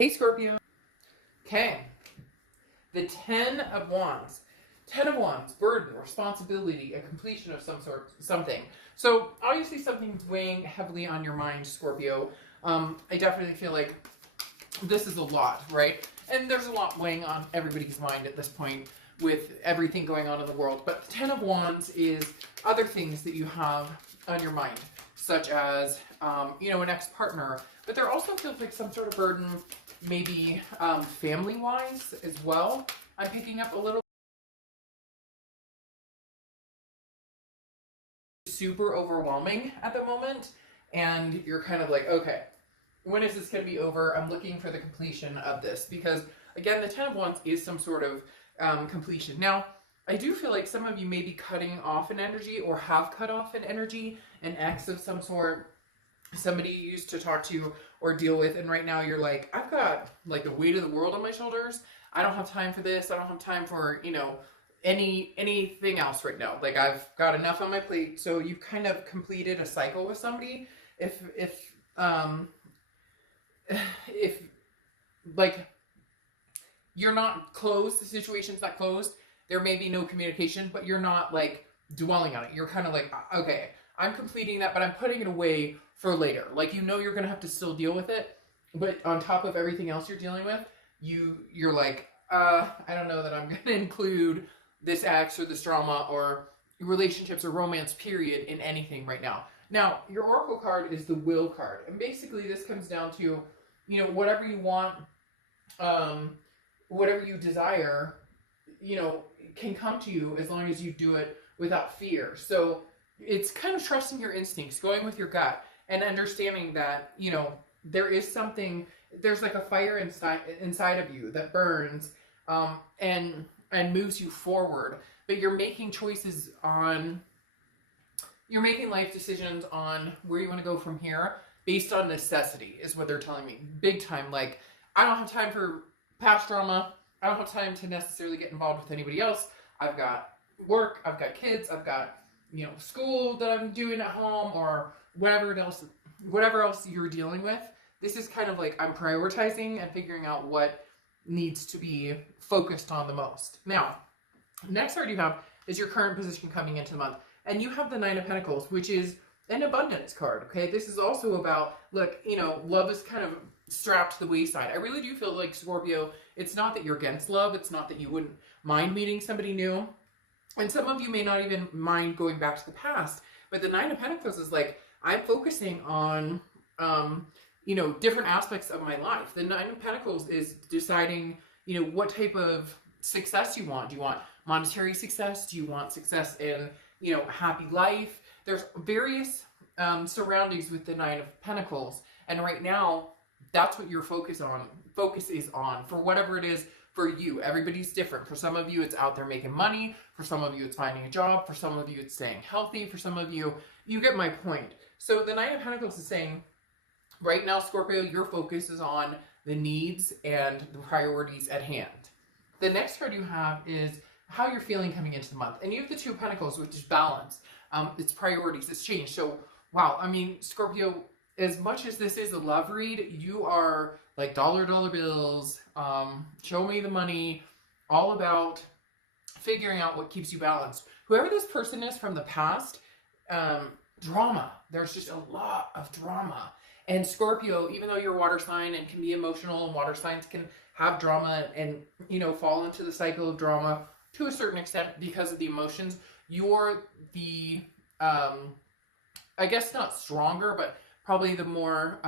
Hey Scorpio. Okay. The Ten of Wands. Ten of Wands, burden, responsibility, a completion of some sort, something. So obviously something's weighing heavily on your mind, Scorpio. I definitely feel like this is a lot, right? And there's a lot weighing on everybody's mind at this point with everything going on in the world. But the Ten of Wands is other things that you have on your mind, such as, an ex-partner. But there also feels like some sort of burden, maybe family-wise as well. I'm picking up a little. Super overwhelming at the moment, and you're kind of like, okay, when is this going to be over? I'm looking for the completion of this, because again, the Ten of Wands is some sort of completion. Now, I do feel like some of you may be cutting off an energy or have cut off an energy, an ex of some sort, somebody you used to talk to or deal with, and right now you're like, I've got like the weight of the world on my shoulders. I don't have time for this. I don't have time for, anything else right now. Like, I've got enough on my plate. So you've kind of completed a cycle with somebody. If like you're not closed, the situation's not closed, there may be no communication, but you're not like dwelling on it. You're kind of like, okay, I'm completing that, but I'm putting it away for later. Like, you're gonna have to still deal with it, but on top of everything else you're dealing with, you're like, I don't know that I'm gonna include this ex or this drama or relationships or romance period in anything right now. Now, your Oracle card is the Will card, and basically this comes down to, whatever you want, whatever you desire, can come to you as long as you do it without fear. So it's kind of trusting your instincts, going with your gut, and understanding that, there is something, there's like a fire inside of you that burns, and moves you forward, but you're making life decisions on where you want to go from here based on necessity, is what they're telling me. Big time. Like, I don't have time for past drama. I don't have time to necessarily get involved with anybody else. I've got work, I've got kids, I've got, school that I'm doing at home, or whatever else you're dealing with. This is kind of like, I'm prioritizing and figuring out what needs to be focused on the most. Now, next card you have is your current position coming into the month. And you have the Nine of Pentacles, which is an abundance card, okay? This is also about, look, love is kind of strapped to the wayside. I really do feel like, Scorpio, it's not that you're against love. It's not that you wouldn't mind meeting somebody new. And some of you may not even mind going back to the past. But the Nine of Pentacles is like, I'm focusing on, different aspects of my life. The Nine of Pentacles is deciding, what type of success you want. Do you want monetary success? Do you want success in, happy life? There's various surroundings with the Nine of Pentacles. And right now, that's what your focus is on, for whatever it is for you. Everybody's different. For some of you, it's out there making money. For some of you, it's finding a job. For some of you, it's staying healthy. For some of you, you get my point. So the Nine of Pentacles is saying, right now, Scorpio, your focus is on the needs and the priorities at hand. The next card you have is how you're feeling coming into the month. And you have the Two of Pentacles, which is balance. It's priorities, it's change. So, wow, Scorpio, as much as this is a love read, you are like dollar bills, show me the money, all about figuring out what keeps you balanced. Whoever this person is from the past, drama. There's just a lot of drama. And Scorpio, even though you're a water sign and can be emotional, and water signs can have drama and, fall into the cycle of drama to a certain extent because of the emotions, you're the, I guess not stronger, but probably the more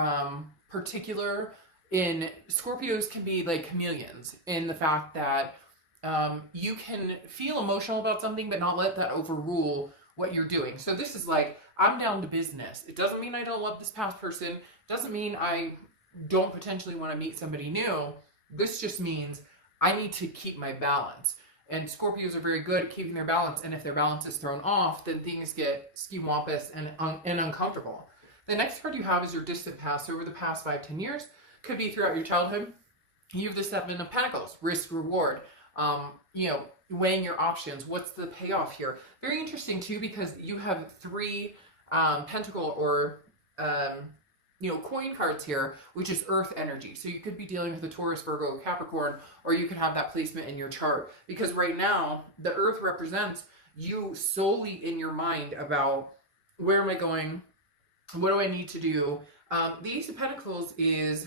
particular in. Scorpios can be like chameleons in the fact that you can feel emotional about something but not let that overrule what you're doing. So this is like, I'm down to business. It doesn't mean I don't love this past person. It doesn't mean I don't potentially want to meet somebody new. This just means I need to keep my balance. And Scorpios are very good at keeping their balance. And if their balance is thrown off, then things get ski-wampus and uncomfortable. The next card you have is your distant past. So over the past 5-10 years, could be throughout your childhood. You have the Seven of Pentacles, risk, reward. Weighing your options. What's the payoff here? Very interesting too, because you have three pentacle or coin cards here, which is earth energy. So you could be dealing with a Taurus, Virgo, Capricorn, or you could have that placement in your chart. Because right now, the earth represents you solely in your mind about where am I going? What do I need to do? The Ace of Pentacles is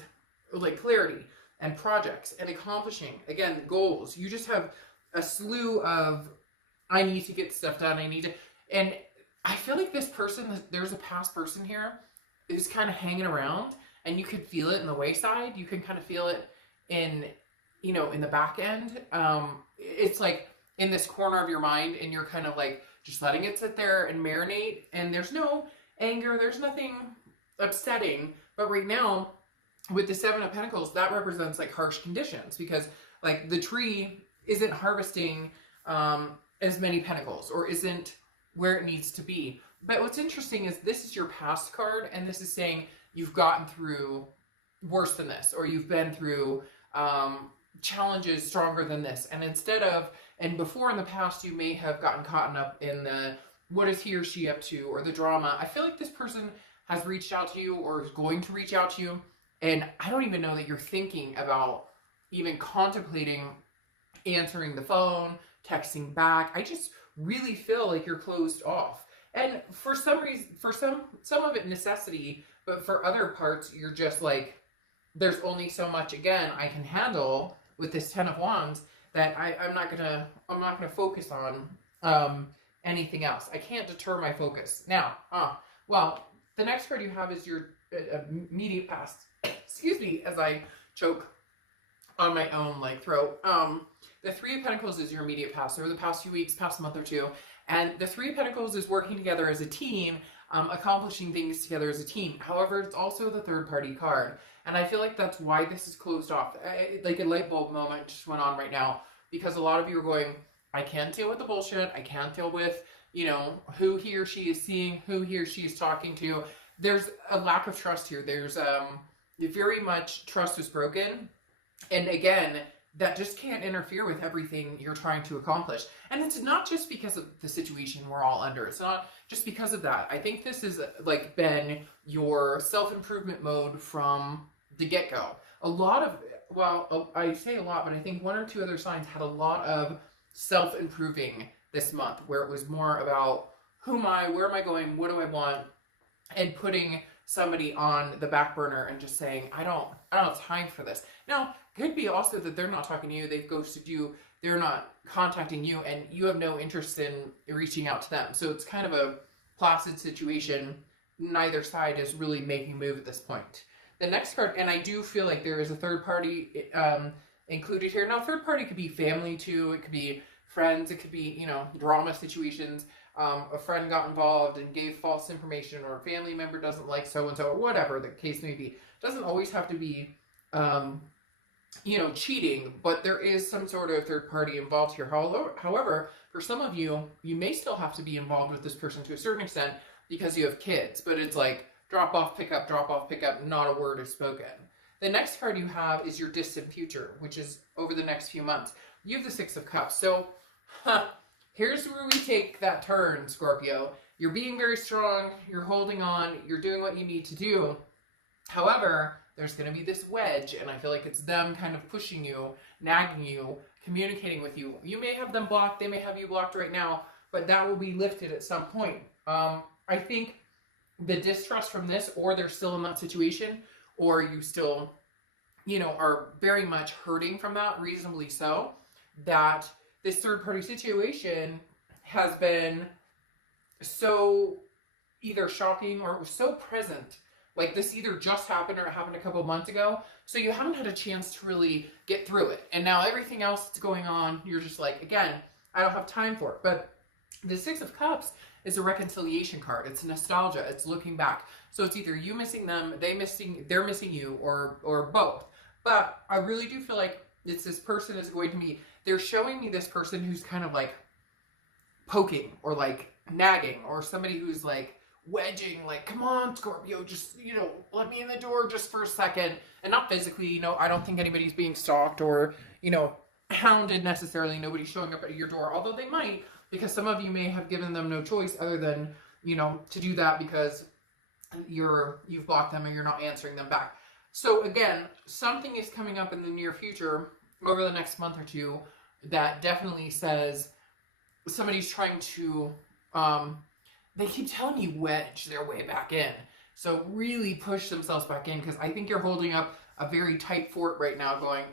like clarity and projects and accomplishing. Again, goals. You just have a slew of, I need to get stuff done. And I feel like this person, there's a past person here who's kind of hanging around, and you could feel it in the wayside. You can kind of feel it in, in the back end. It's like in this corner of your mind, and you're kind of like just letting it sit there and marinate. And there's no anger. There's nothing upsetting. But right now, with the Seven of Pentacles, that represents like harsh conditions, because like the tree isn't harvesting as many pentacles, or isn't where it needs to be. But what's interesting is this is your past card, and this is saying you've gotten through worse than this, or you've been through challenges stronger than this. And before in the past, you may have gotten caught up in the, what is he or she up to, or the drama. I feel like this person has reached out to you, or is going to reach out to you, and I don't even know that you're thinking about even contemplating answering the phone, texting back. I just really feel like you're closed off. And for some reason, for some of it necessity, but for other parts, you're just like, there's only so much, again, I can handle with this Ten of Wands, that I'm not gonna focus on anything else. I can't deter my focus. Now, well, the next card you have is your immediate past. Excuse me, as I choke on my own throat. The Three of Pentacles is your immediate past, over the past few weeks, past month or two. And the Three of Pentacles is working together as a team, accomplishing things together as a team. However, it's also the third party card. And I feel like that's why this is closed off. Like a light bulb moment just went on right now, because a lot of you are going, I can't deal with the bullshit. I can't deal with, who he or she is seeing, who he or she is talking to. There's a lack of trust here. There's very much trust is broken. And again, that just can't interfere with everything you're trying to accomplish. And it's not just because of the situation we're all under. It's not just because of that. I think this has been your self-improvement mode from the get-go. I say a lot, but I think one or two other signs had a lot of self-improving this month, where it was more about who am I, where am I going, what do I want, and putting somebody on the back burner and just saying, I don't have time for this. Now, could be also that they're not talking to you, they've ghosted you, they're not contacting you, and you have no interest in reaching out to them. So it's kind of a placid situation. Neither side is really making a move at this point. The next card, and I do feel like there is a third party included here. Now, third party could be family too, it could be friends, it could be, drama situations. A friend got involved and gave false information, or a family member doesn't like so-and-so, or whatever the case may be. It doesn't always have to be, cheating, but there is some sort of third party involved here. However, for some of you, you may still have to be involved with this person to a certain extent because you have kids, but it's like drop off, pick up, not a word is spoken. The next card you have is your distant future, which is over the next few months. You have the Six of Cups. So, here's where we take that turn, Scorpio. You're being very strong, you're holding on, you're doing what you need to do. However, there's going to be this wedge, and I feel like it's them kind of pushing you, nagging you, communicating with you. You may have them blocked, they may have you blocked right now, but that will be lifted at some point. I think the distrust from this, or they're still in that situation, or you still, are very much hurting from that, reasonably so, that this third-party situation has been so either shocking or so present. Like this either just happened or it happened a couple of months ago. So you haven't had a chance to really get through it. And now everything else that's going on, you're just like, again, I don't have time for it. But the Six of Cups is a reconciliation card. It's nostalgia. It's looking back. So it's either you missing them, they're missing you, or both. But I really do feel like it's this person is going to be, they're showing me this person who's kind of like poking or like nagging, or somebody who's like wedging, like, come on, Scorpio, just, let me in the door just for a second. And not physically, I don't think anybody's being stalked or, hounded necessarily. Nobody's showing up at your door, although they might, because some of you may have given them no choice other than, to do that because you've blocked them or you're not answering them back. So again, something is coming up in the near future over the next month or two that definitely says somebody's trying to, they keep telling you wedge their way back in. So really push themselves back in, because I think you're holding up a very tight fort right now going,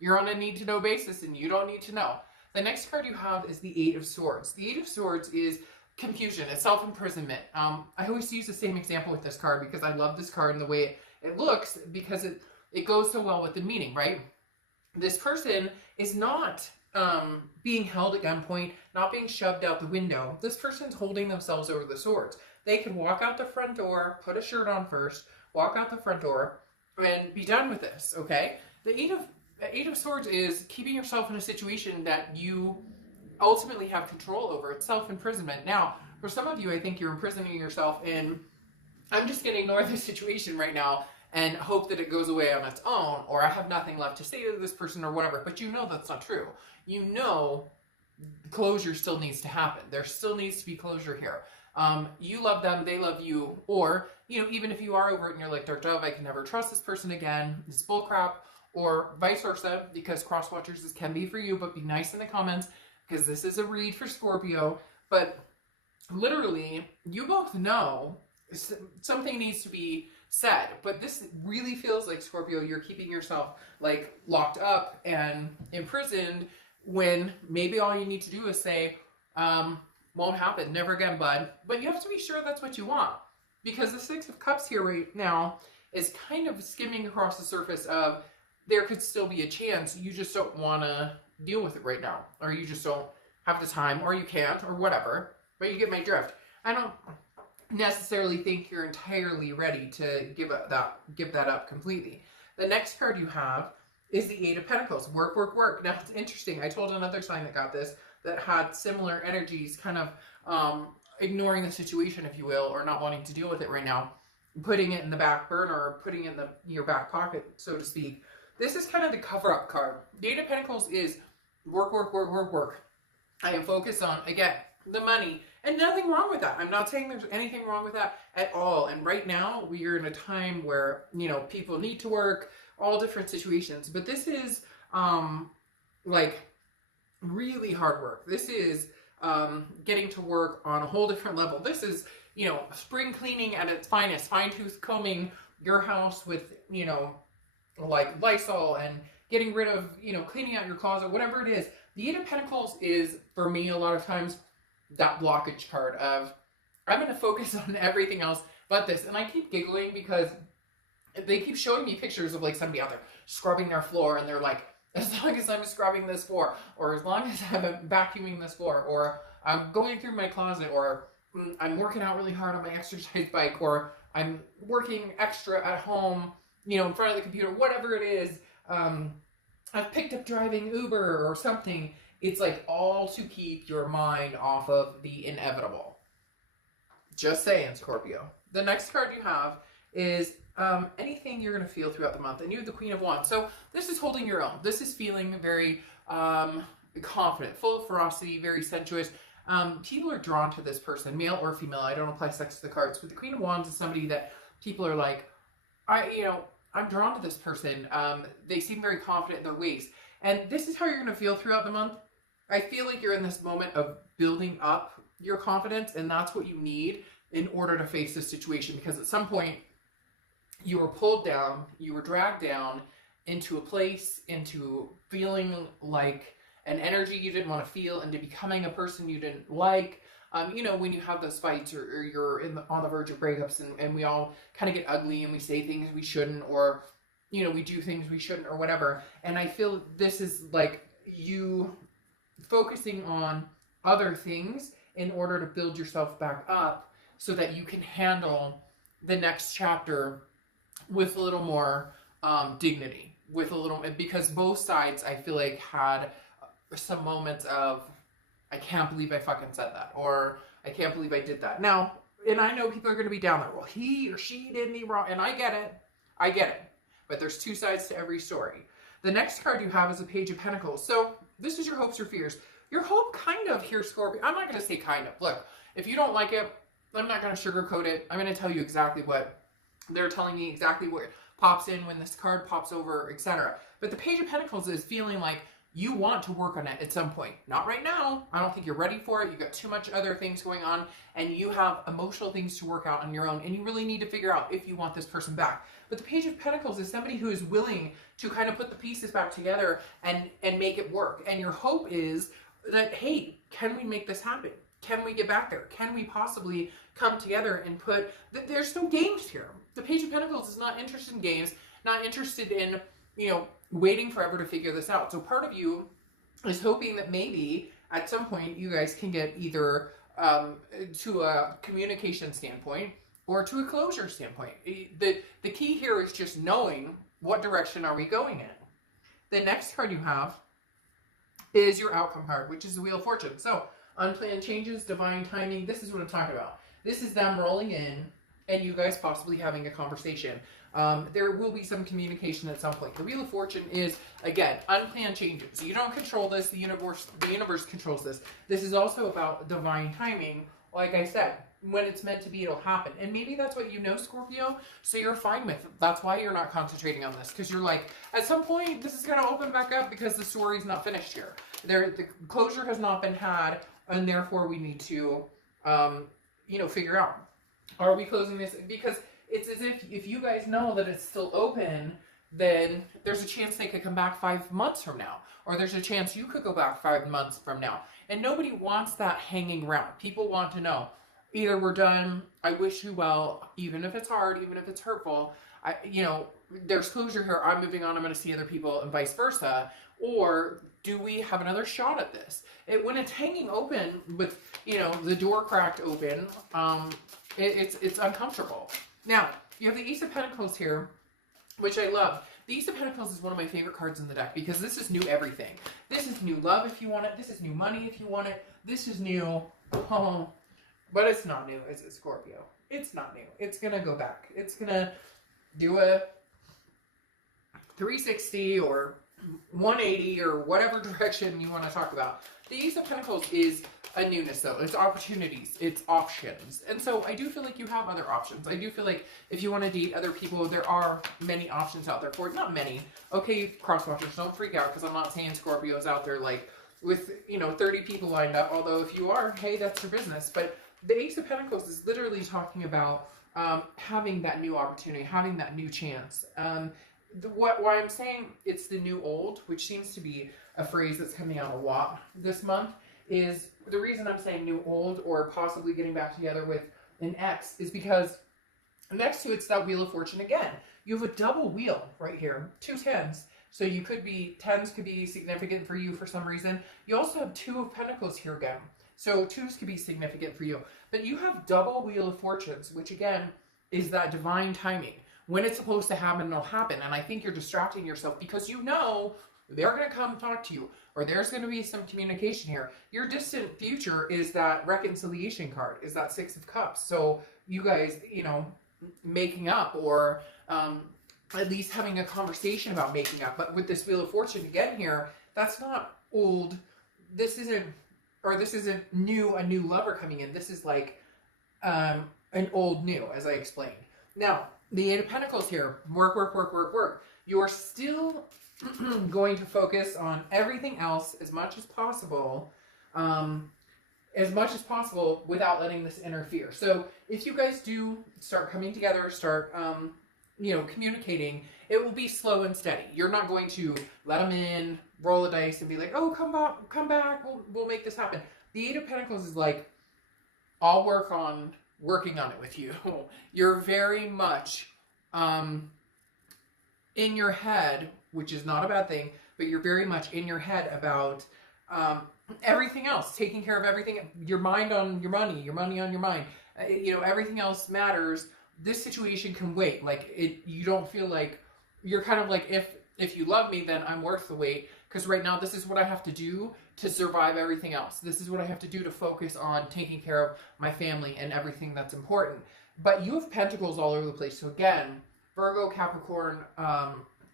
you're on a need to know basis and you don't need to know. The next card you have is the Eight of Swords. The Eight of Swords is confusion. It's self-imprisonment. I always use the same example with this card because I love this card and the way it looks, because it goes so well with the meaning, right? This person is not being held at gunpoint, not being shoved out the window. This person's holding themselves over the swords. They could walk out the front door, put a shirt on first, walk out the front door, and be done with this, okay? The Eight of Swords is keeping yourself in a situation that you ultimately have control over. It's self-imprisonment. Now, for some of you, I think you're imprisoning yourself in, I'm just going to ignore this situation right now and hope that it goes away on its own, or I have nothing left to say to this person or whatever. But you know that's not true. You know closure still needs to happen. There still needs to be closure here. You love them, they love you, or, you know, even if you are over it and you're like, Dark Dove, I can never trust this person again, it's bullcrap, or vice versa, because cross watchers, this can be for you, but be nice in the comments, because this is a read for Scorpio. But literally, you both know something needs to be said, but this really feels like, Scorpio, you're keeping yourself like locked up and imprisoned, when maybe all you need to do is say, won't happen, never again, bud. But you have to be sure that's what you want, because the Six of Cups here right now is kind of skimming across the surface of, there could still be a chance, you just don't want to deal with it right now, or you just don't have the time, or you can't, or whatever. But you get my drift. I don't necessarily think you're entirely ready to give that up completely. The next card you have is the Eight of Pentacles. Work, work, work. Now, it's interesting. I told another sign that got this, that had similar energies, kind of ignoring the situation, if you will, or not wanting to deal with it right now, putting it in the back burner, or putting it in your back pocket, so to speak. This is kind of the cover-up card. The Eight of Pentacles is work, work, work, work, work. I am focused on, again, the money, and nothing wrong with that. I'm not saying there's anything wrong with that at all. And right now, we are in a time where, you know, people need to work, all different situations. But this is, like, really hard work. This is getting to work on a whole different level. This is, you know, spring cleaning at its finest, fine-tooth combing your house with, you know, like Lysol, and getting rid of, you know, cleaning out your closet, whatever it is. The Eight of Pentacles is, for me, a lot of times, that blockage card of, I'm going to focus on everything else but this. And I keep giggling because they keep showing me pictures of like somebody out there scrubbing their floor, and they're like, as long as I'm scrubbing this floor, or as long as I'm vacuuming this floor, or I'm going through my closet, or I'm working out really hard on my exercise bike, or I'm working extra at home, you know, in front of the computer, whatever it is, I've picked up driving Uber or something. It's like all to keep your mind off of the inevitable. Just saying, Scorpio. The next card you have is anything you're going to feel throughout the month. And you have the Queen of Wands. So this is holding your own. This is feeling very confident, full of ferocity, very sensuous. People are drawn to this person, male or female. I don't apply sex to the cards. But the Queen of Wands is somebody that people are like, I'm drawn to this person. They seem very confident in their ways. And this is how you're going to feel throughout the month. I feel like you're in this moment of building up your confidence, and that's what you need in order to face this situation. Because at some point, you were pulled down, you were dragged down into a place, into feeling like an energy you didn't want to feel, into becoming a person you didn't like. You know, when you have those fights, or you're on the verge of breakups, and we all kind of get ugly, and we say things we shouldn't, or, you know, we do things we shouldn't, or whatever. And I feel this is like you focusing on other things in order to build yourself back up so that you can handle the next chapter with a little more dignity, with a little, because both sides, I feel like, had some moments of, I can't believe I fucking said that, or I can't believe I did that. Now, and I know people are going to be down there, well, he or she did me wrong, and I get it, but there's two sides to every story. The next card you have is a Page of Pentacles. So this is your hopes or fears. Your hope, kind of, here, Scorpio. I'm not going to say kind of. Look, if you don't like it, I'm not going to sugarcoat it. I'm going to tell you exactly what they're telling me, exactly what pops in when this card pops over, etc. But the Page of Pentacles is feeling like you want to work on it at some point. Not right now. I don't think you're ready for it. You've got too much other things going on, and you have emotional things to work out on your own, and you really need to figure out if you want this person back. But the Page of Pentacles is somebody who is willing to kind of put the pieces back together and make it work. And your hope is that, hey, can we make this happen? Can we get back there? Can we possibly come together and put... There's no games here. The Page of Pentacles is not interested in games, not interested in, you know, waiting forever to figure this out. So part of you is hoping that maybe at some point you guys can get either to a communication standpoint or to a closure standpoint. The key here is just knowing what direction are we going in. The next card you have is your outcome card, which is the Wheel of Fortune. So unplanned changes, divine timing. This is what I'm talking about. This is them rolling in and you guys possibly having a conversation. There will be some communication at some point. The Wheel of Fortune is, again, unplanned changes. You don't control this. The universe controls this. This is also about divine timing. Like I said, when it's meant to be, it'll happen. And maybe that's what you know, Scorpio, so you're fine with it. That's why you're not concentrating on this, because you're like, at some point, this is going to open back up because the story's not finished here. The closure has not been had, and therefore we need to, you know, figure out, are we closing this? Because it's as if you guys know that it's still open, then there's a chance they could come back 5 months from now. Or there's a chance you could go back 5 months from now. And nobody wants that hanging around. People want to know, either we're done, I wish you well, even if it's hard, even if it's hurtful, you know, there's closure here, I'm moving on, I'm going to see other people, and vice versa. Or do we have another shot at this? When it's hanging open with, you know, the door cracked open, it's uncomfortable. Now, you have the Ace of Pentacles here, which I love. The Ace of Pentacles is one of my favorite cards in the deck because this is new everything. This is new love if you want it. This is new money if you want it. This is new, but it's not new. It's a Scorpio. It's not new. It's going to go back. It's going to do a 360 or 180 or whatever direction you want to talk about. The Ace of Pentacles is a newness, though. It's opportunities. It's options. And so I do feel like you have other options. I do feel like if you want to date other people, there are many options out there for it. Not many. Okay, crosswatchers, don't freak out, because I'm not saying Scorpio's out there like with, you know, 30 people lined up. Although if you are, hey, that's your business. But the Ace of Pentacles is literally talking about having that new opportunity, having that new chance. Why I'm saying it's the new old, which seems to be a phrase that's coming out a lot this month, is the reason I'm saying new old or possibly getting back together with an ex is because next to it's that Wheel of Fortune again. You have a double wheel right here, 2 tens. So you could be, tens could be significant for you for some reason. You also have 2 of Pentacles here again. So 2s could be significant for you. But you have double Wheel of Fortunes, which again is that divine timing. When it's supposed to happen, it'll happen. And I think you're distracting yourself because you know they're going to come talk to you, or there's going to be some communication here. Your distant future is that reconciliation card, is that 6 of Cups. So you guys, you know, making up, or at least having a conversation about making up. But with this Wheel of Fortune again here, that's not old. This isn't new, a new lover coming in. This is like an old new, as I explained. Now, the 8 of Pentacles here, work, work, work, work, work. You're still going to focus on everything else as much as possible without letting this interfere. So if you guys do start coming together, start, you know, communicating, it will be slow and steady. You're not going to let them in, roll the dice, and be like, oh, come back, we'll make this happen. The 8 of Pentacles is like, I'll working on it with you. You're very much in your head, which is not a bad thing, but you're very much in your head about everything else, taking care of everything, your mind on your money on your mind. You know, everything else matters. This situation can wait. Like, you don't feel like, you're kind of like, if you love me, then I'm worth the wait. Because right now, this is what I have to do to survive everything else. This is what I have to do to focus on taking care of my family and everything that's important. But you have Pentacles all over the place. So again, Virgo, Capricorn,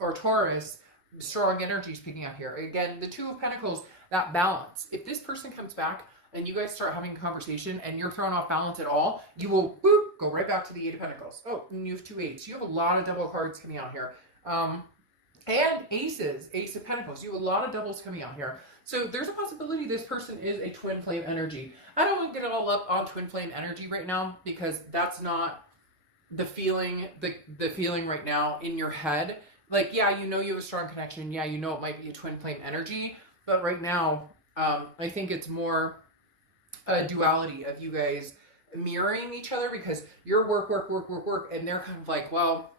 or Taurus, strong energies picking up here. Again, the 2 of Pentacles, that balance. If this person comes back, and you guys start having a conversation and you're thrown off balance at all, you will boop, go right back to the Eight of Pentacles. Oh, and you have 2 8s. You have a lot of double cards coming out here. And aces, Ace of Pentacles. You have a lot of doubles coming out here. So there's a possibility this person is a twin flame energy. I don't want to get all up on twin flame energy right now because that's not the feeling, the feeling right now in your head. Like, yeah, you know you have a strong connection. Yeah, you know it might be a twin flame energy. But right now, I think it's more a duality of you guys mirroring each other because you're work, and they're kind of like, well,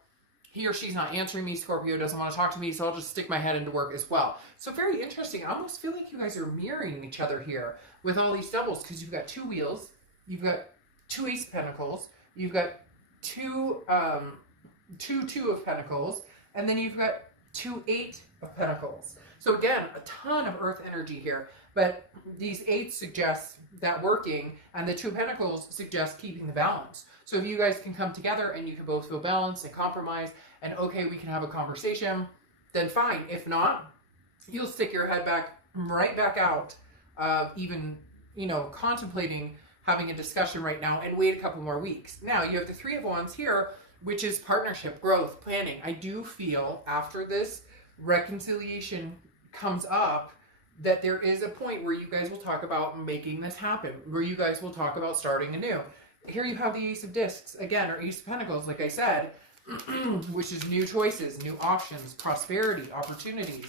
he or she's not answering me, Scorpio doesn't want to talk to me, so I'll just stick my head into work as well. So very interesting. I almost feel like you guys are mirroring each other here with all these doubles because you've got 2 wheels, you've got 2 Ace of Pentacles, you've got 2 2 of Pentacles, and then you've got 2 8 of Pentacles. So again, a ton of earth energy here, but these 8s suggest that working, and the 2 of Pentacles suggest keeping the balance. So if you guys can come together and you can both feel balanced and compromise, and okay, we can have a conversation, then fine. If not, you'll stick your head back, right back out, even, you know, contemplating having a discussion right now and wait a couple more weeks. Now, you have the 3 of Wands here, which is partnership, growth, planning. I do feel after this reconciliation comes up that there is a point where you guys will talk about making this happen, where you guys will talk about starting anew. Here you have the Ace of Discs, again, or Ace of Pentacles, like I said, which is new choices, new options, prosperity, opportunities.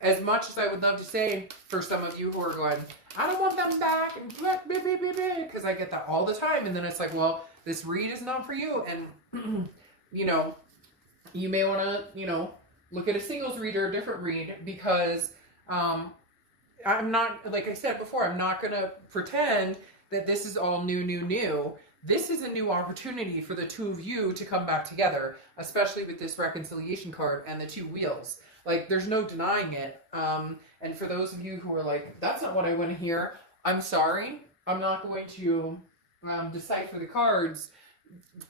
As much as I would love to say for some of you who are going, I don't want them back, and because I get that all the time, and then it's like, well, this read is not for you, and, you know, you may want to, you know, look at a singles read or a different read, because I'm not, like I said before, I'm not going to pretend that this is all new. This is a new opportunity for the 2 of you to come back together, especially with this reconciliation card and the 2 wheels. Like, there's no denying it. And for those of you who are like, that's not what I want to hear, I'm sorry. I'm not going to decipher the cards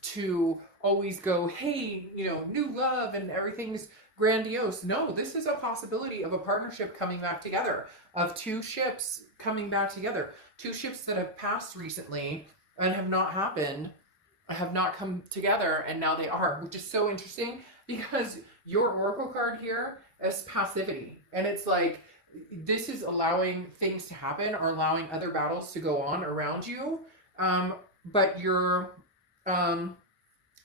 to always go, hey, you know, new love and everything's grandiose. No, this is a possibility of a partnership coming back together, of 2 ships coming back together. 2 ships that have passed recently and have not happened, have not come together, and now they are, which is so interesting because your Oracle card here is passivity. And it's like, this is allowing things to happen or allowing other battles to go on around you, but you're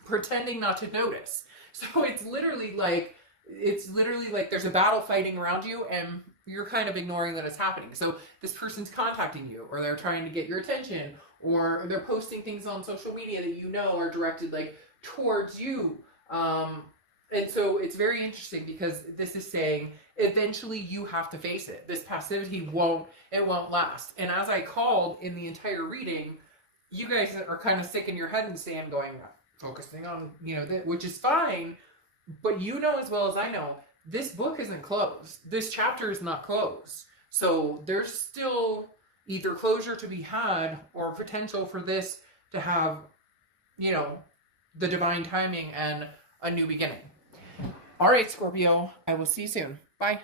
pretending not to notice. So it's literally like there's a battle fighting around you and you're kind of ignoring that it's happening. So this person's contacting you, or they're trying to get your attention, or they're posting things on social media that you know are directed like towards you. And so it's very interesting because this is saying eventually you have to face it. This passivity won't last. And as I called in the entire reading, you guys are kind of sick in your head and sand going, focusing on, you know, which is fine. But you know as well as I know, this book isn't closed. This chapter is not closed. So there's still either closure to be had or potential for this to have, you know, the divine timing and a new beginning. All right, Scorpio, I will see you soon. Bye.